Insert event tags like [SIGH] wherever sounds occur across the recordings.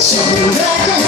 Something like a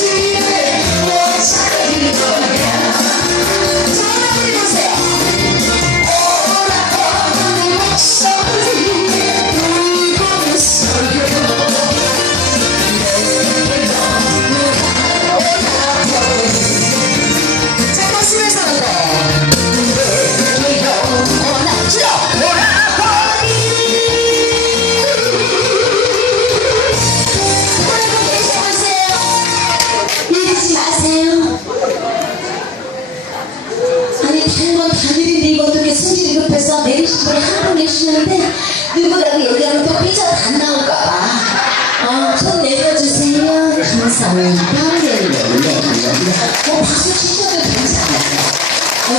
see. 한분 계시는데 누구라고 얘기하면 또 삐져 안 나올까봐 어, 손 내려주세요 감사합니다 네네 네 어, 박수 치셔도 괜찮아요 어,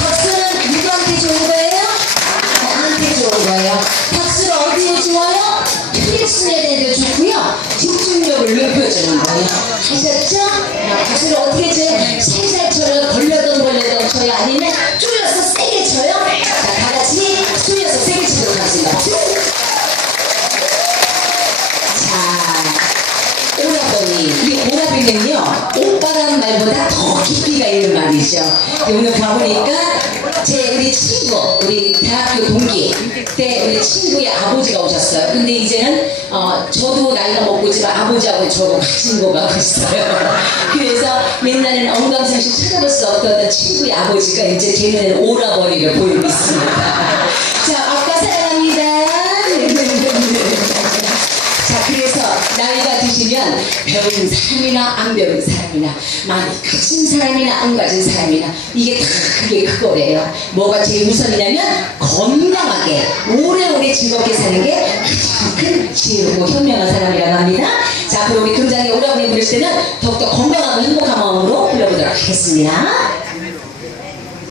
박수는 누구한테 좋은 거예요? 나한테 좋은 거예요 박수를 어디에 좋아요? 필리슨에도 좋고요 집중력을 높여주는 거예요 아셨죠? 어, 박수를 어떻게 쳐요? 말보다 더 깊이가 있는 말이죠. 오늘 가보니까 제 우리 친구, 우리 대학교 동기 때 우리 친구의 아버지가 오셨어요. 근데 이제는 어, 저도 나이가 먹고지만 아버지하고 거 가고 있어요. [LAUGHS] 그래서 옛날에는 엉감생심 찾아볼 수 없던 친구의 아버지가 이제 제 눈에는 오라버니를 보이고 있습니다. [LAUGHS] 자, 배운 사람이나 안 배운 사람이나 많이 가진 사람이나 안 가진 사람이나 이게 다 그게 그거래요. 뭐가 제일 우선이냐면 건강하게 오래오래 즐겁게 사는 게 가장 큰 지혜롭고 현명한 사람이라고 합니다. 자 그럼 우리 금장의 오라버니 부를 때는 더욱더 건강하고 행복한 마음으로 불러보도록 하겠습니다